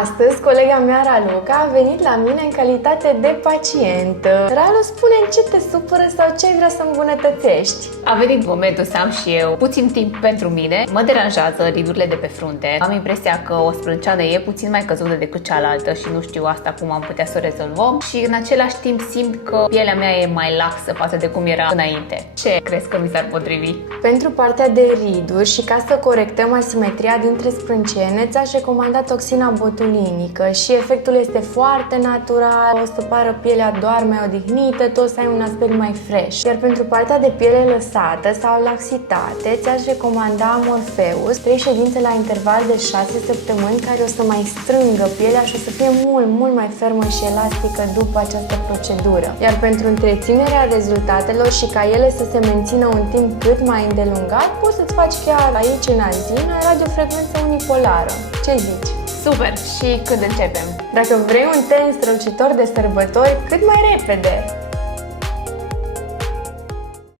Astăzi, colega mea, Raluca, a venit la mine în calitate de pacientă. Ralu, spune-mi ce te supără sau ce ai vrea să îmbunătățești. A venit momentul să am și eu puțin timp pentru mine. Mă deranjează ridurile de pe frunte. Am impresia că o sprânceană e puțin mai căzută decât cealaltă și nu știu asta cum am putea să o rezolvăm. Și în același timp simt că pielea mea e mai laxă față de cum era înainte. Ce crezi că mi s-ar potrivi? Pentru partea de riduri și ca să corectăm asimetria dintre sprâncene, ți-aș recomanda toxina botulinică și efectul este foarte natural, o să pară pielea doar mai odihnită, tu o să ai un aspect mai fresh. Iar pentru partea de piele lăsată sau laxitate, ți-aș recomanda Morpheus, 3 ședințe la interval de 6 săptămâni care o să mai strângă pielea și o să fie mult mai fermă și elastică după această procedură. Iar pentru întreținerea rezultatelor și ca ele să se mențină un timp cât mai îndelungat, poți să-ți faci chiar aici în Azina radiofrecvență unipolară. Ce zici? Super! Și când începem? Dacă vrei un ten strălucitor de sărbători, cât mai repede!